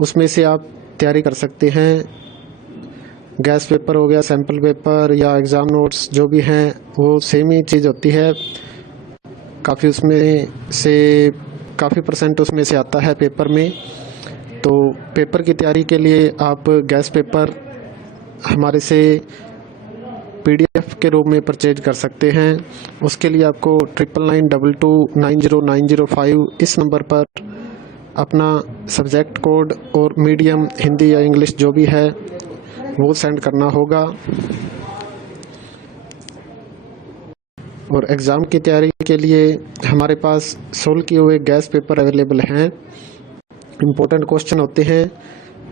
उसमें से आप तैयारी कर सकते हैं। गैस पेपर हो गया, सैम्पल पेपर या एग्ज़ाम नोट्स जो भी हैं वो सेम ही चीज़ होती है। काफ़ी उसमें से काफ़ी परसेंट उसमें से आता है पेपर में। तो पेपर की तैयारी के लिए आप गैस पेपर हमारे से PDF के रूप में परचेज कर सकते हैं। उसके लिए आपको 9992290905 इस नंबर पर अपना सब्जेक्ट कोड और मीडियम हिंदी या इंग्लिश जो भी है वो सेंड करना होगा। और एग्ज़ाम की तैयारी के लिए हमारे पास सोल्व किए हुए गैस पेपर अवेलेबल हैं। इम्पोर्टेंट क्वेश्चन होते हैं,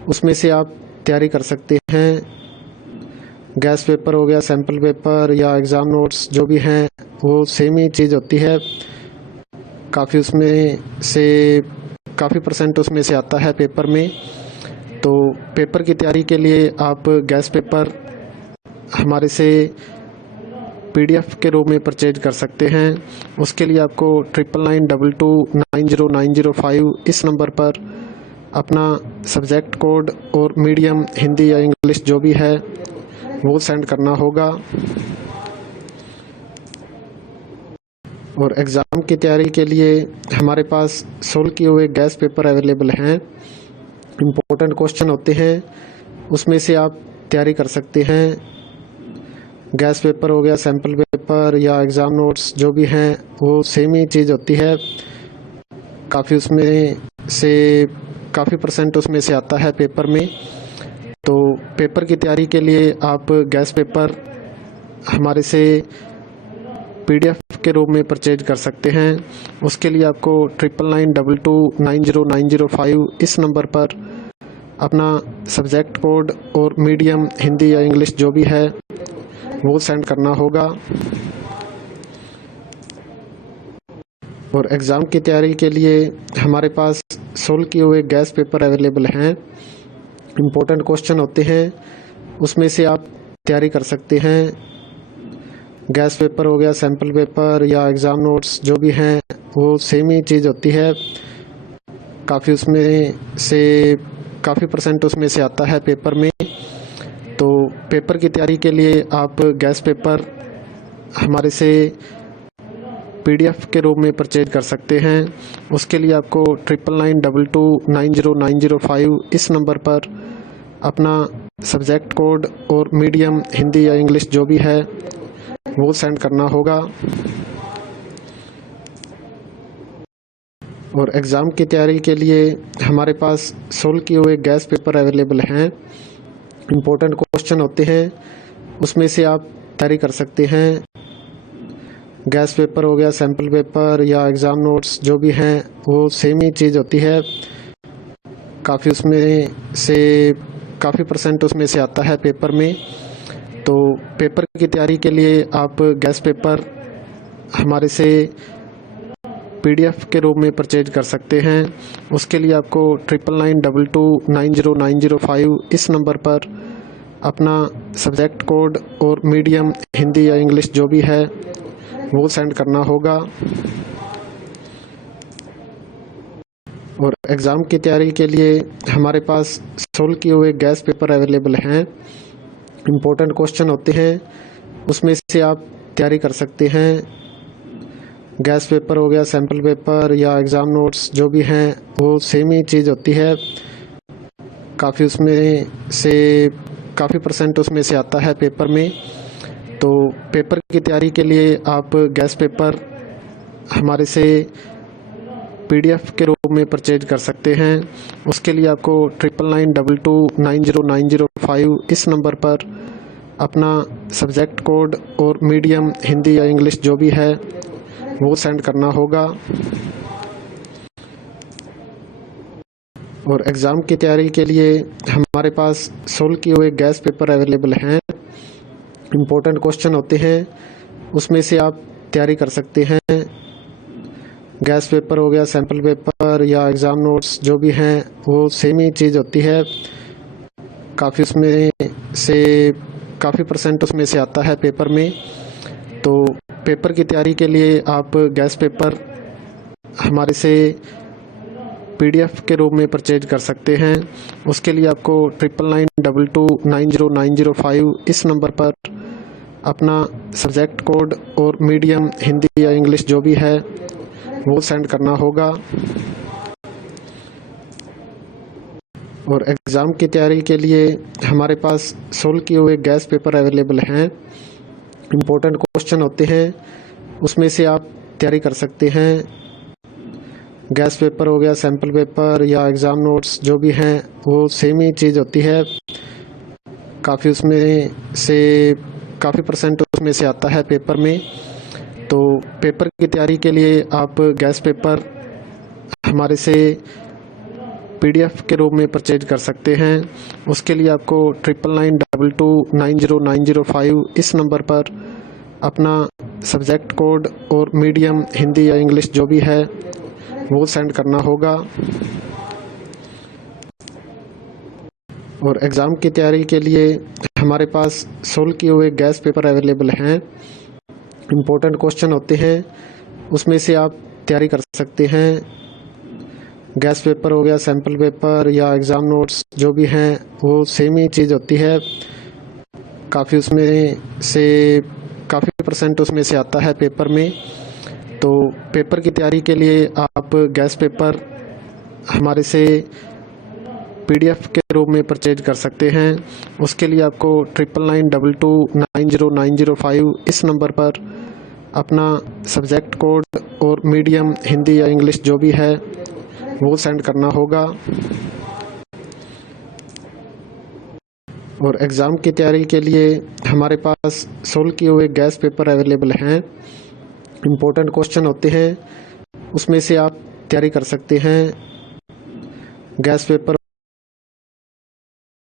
उसमें से आप तैयारी कर सकते हैं। गैस पेपर हो गया, सैम्पल पेपर या एग्ज़ाम नोट्स जो भी हैं वो सेम ही चीज़ होती है। काफ़ी उसमें से काफ़ी परसेंट उसमें से आता है पेपर में। तो पेपर की तैयारी के लिए आप गैस पेपर हमारे से PDF के रूप में परचेज कर सकते हैं। उसके लिए आपको 9992290905 इस नंबर पर अपना सब्जेक्ट कोड और मीडियम हिंदी या इंग्लिश जो भी है वो सेंड करना होगा। और एग्ज़ाम की तैयारी के लिए हमारे पास सोल्व किए हुए गैस पेपर अवेलेबल हैं। इम्पोर्टेंट क्वेश्चन होते हैं, उसमें से आप तैयारी कर सकते हैं। गैस पेपर हो गया, सैम्पल पेपर या एग्ज़ाम नोट्स जो भी हैं वो सेम ही चीज़ होती है। काफ़ी उसमें से काफ़ी परसेंट उसमें से आता है पेपर में। तो पेपर की तैयारी के लिए आप गैस पेपर हमारे से PDF के रूप में परचेज कर सकते हैं। उसके लिए आपको 9992290905 इस नंबर पर अपना सब्जेक्ट कोड और मीडियम हिंदी या इंग्लिश जो भी है वो सेंड करना होगा। और एग्ज़ाम की तैयारी के लिए हमारे पास सोल्व किए हुए गैस पेपर अवेलेबल हैं। इम्पोर्टेंट क्वेश्चन होते हैं, उसमें से आप तैयारी कर सकते हैं। गैस पेपर हो गया, सैम्पल पेपर या एग्ज़ाम नोट्स जो भी हैं वो सेम ही चीज़ होती है। काफ़ी उसमें से काफ़ी परसेंट उसमें से आता है पेपर में। तो पेपर की तैयारी के लिए आप गैस पेपर हमारे से PDF के रूप में परचेज कर सकते हैं। उसके लिए आपको 9992290905 इस नंबर पर अपना सब्जेक्ट कोड और मीडियम हिंदी या इंग्लिश जो भी है वो सेंड करना होगा। और एग्ज़ाम की तैयारी के लिए हमारे पास सोल्व किए हुए गैस पेपर अवेलेबल हैं। इम्पोर्टेंट क्वेश्चन होते हैं, उसमें से आप तैयारी कर सकते हैं। गैस पेपर हो गया, सैम्पल पेपर या एग्ज़ाम नोट्स जो भी हैं वो सेम ही चीज़ होती है। काफ़ी उसमें से काफ़ी परसेंट उसमें से आता है पेपर में। तो पेपर की तैयारी के लिए आप गैस पेपर हमारे से PDF के रूप में परचेज कर सकते हैं। उसके लिए आपको 9992290905 इस नंबर पर अपना सब्जेक्ट कोड और मीडियम हिंदी या इंग्लिश जो भी है वो सेंड करना होगा। और एग्ज़ाम की तैयारी के लिए हमारे पास सोल्व किए हुए गैस पेपर अवेलेबल हैं। इम्पोर्टेंट क्वेश्चन होते हैं, उसमें से आप तैयारी कर सकते हैं। गैस पेपर हो गया, सैम्पल पेपर या एग्ज़ाम नोट्स जो भी हैं वो सेम ही चीज़ होती है। काफ़ी उसमें से काफ़ी परसेंट उसमें से आता है पेपर में। तो पेपर की तैयारी के लिए आप गैस पेपर हमारे से PDF के रूप में परचेज कर सकते हैं। उसके लिए आपको 9992290905 इस नंबर पर अपना सब्जेक्ट कोड और मीडियम हिंदी या इंग्लिश जो भी है वो सेंड करना होगा। और एग्ज़ाम की तैयारी के लिए हमारे पास सोल्व किए हुए गैस पेपर अवेलेबल हैं। इम्पोर्टेंट क्वेश्चन होते हैं, उसमें से आप तैयारी कर सकते हैं। गैस पेपर हो गया, सैम्पल पेपर या एग्ज़ाम नोट्स जो भी हैं वो सेम ही चीज़ होती है। काफ़ी उसमें से काफ़ी परसेंट उसमें से आता है पेपर में। तो पेपर की तैयारी के लिए आप गैस पेपर हमारे से PDF के रूप में परचेज कर सकते हैं। उसके लिए आपको 9992290905 इस नंबर पर अपना सब्जेक्ट कोड और मीडियम हिंदी या इंग्लिश जो भी है वो सेंड करना होगा। और एग्ज़ाम की तैयारी के लिए हमारे पास सोल्व किए हुए गैस पेपर अवेलेबल हैं। इम्पोर्टेंट क्वेश्चन होते हैं, उसमें से आप तैयारी कर सकते हैं। गैस पेपर हो गया, सैम्पल पेपर या एग्ज़ाम नोट्स जो भी हैं वो सेम ही चीज़ होती है। काफ़ी परसेंट उसमें से आता है पेपर में। तो पेपर की तैयारी के लिए आप गैस पेपर हमारे से PDF के रूप में परचेज कर सकते हैं। उसके लिए आपको 9992290905 इस नंबर पर अपना सब्जेक्ट कोड और मीडियम हिंदी या इंग्लिश जो भी है वो सेंड करना होगा। और एग्ज़ाम की तैयारी के लिए हमारे पास सोल्व किए हुए गैस पेपर अवेलेबल हैं। इम्पोर्टेंट क्वेश्चन होते हैं, उसमें से आप तैयारी कर सकते हैं। गैस पेपर हो गया, सैम्पल पेपर या एग्ज़ाम नोट्स जो भी हैं वो सेम ही चीज़ होती है। काफ़ी परसेंट उसमें से आता है पेपर में। तो पेपर की तैयारी के लिए आप गैस पेपर हमारे से PDF के रूप में परचेज कर सकते हैं। उसके लिए आपको 9992290905 इस नंबर पर अपना सब्जेक्ट कोड और मीडियम हिंदी या इंग्लिश जो भी है वो सेंड करना होगा। और एग्ज़ाम की तैयारी के लिए हमारे पास सोल्व किए हुए गैस पेपर अवेलेबल हैं। इम्पोर्टेंट क्वेश्चन होते हैं, उसमें से आप तैयारी कर सकते हैं। Gas paper